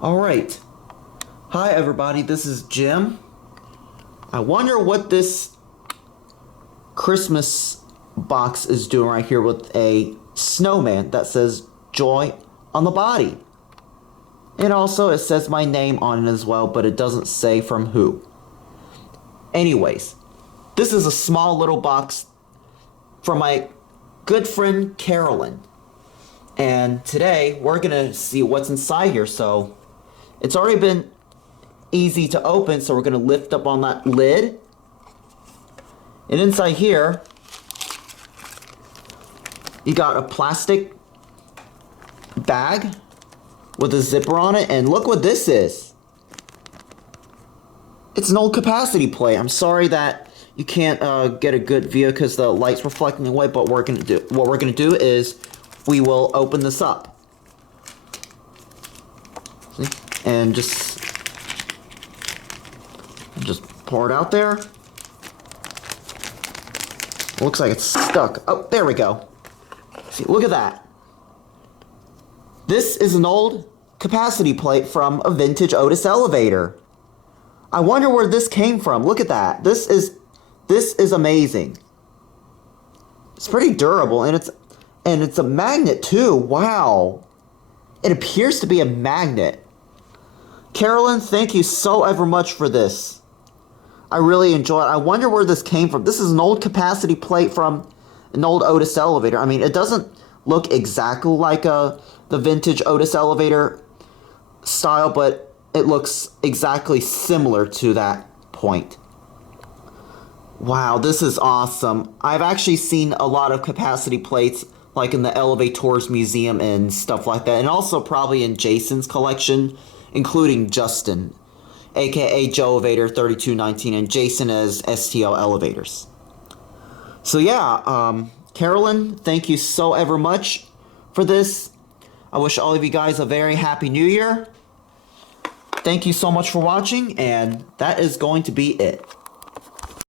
Alright. Hi everybody, this is Jim. I wonder what this Christmas box is doing right here with a snowman that says joy on the body. And also it says my name on it as well, but it doesn't say from who. Anyways, this is a small little box from my good friend Carolyn. And today we're gonna see what's inside here. So it's already been easy to open, so we're gonna lift up on that lid. And inside here, you got a plastic bag with a zipper on it, and look what this is. It's an old capacity plate. I'm sorry that you can't get a good view because the light's reflecting away, but what we're gonna do is we will open this up. See? And just pour it out there. Looks like it's stuck. Oh, there we go. See, look at that. This is an old capacity plate from a vintage Otis elevator. I wonder where this came from. Look at that. This is amazing. It's pretty durable, and it's a magnet too. Wow. It appears to be a magnet. Carolyn, thank you so ever much for this. I really enjoy it. I wonder where this came from. This is an old capacity plate from an old Otis elevator. I mean, it doesn't look exactly like the vintage Otis elevator style, but it looks exactly similar to that point. Wow, this is awesome. I've actually seen a lot of capacity plates like in the Elevators Museum and stuff like that, and also probably in Jason's collection, including Justin, aka JimLiElevators 3219, and Jason as STL Elevators. So yeah, Carolyn, thank you so ever much for this. I wish all of you guys a very happy new year. Thank you so much for watching, and that is going to be it.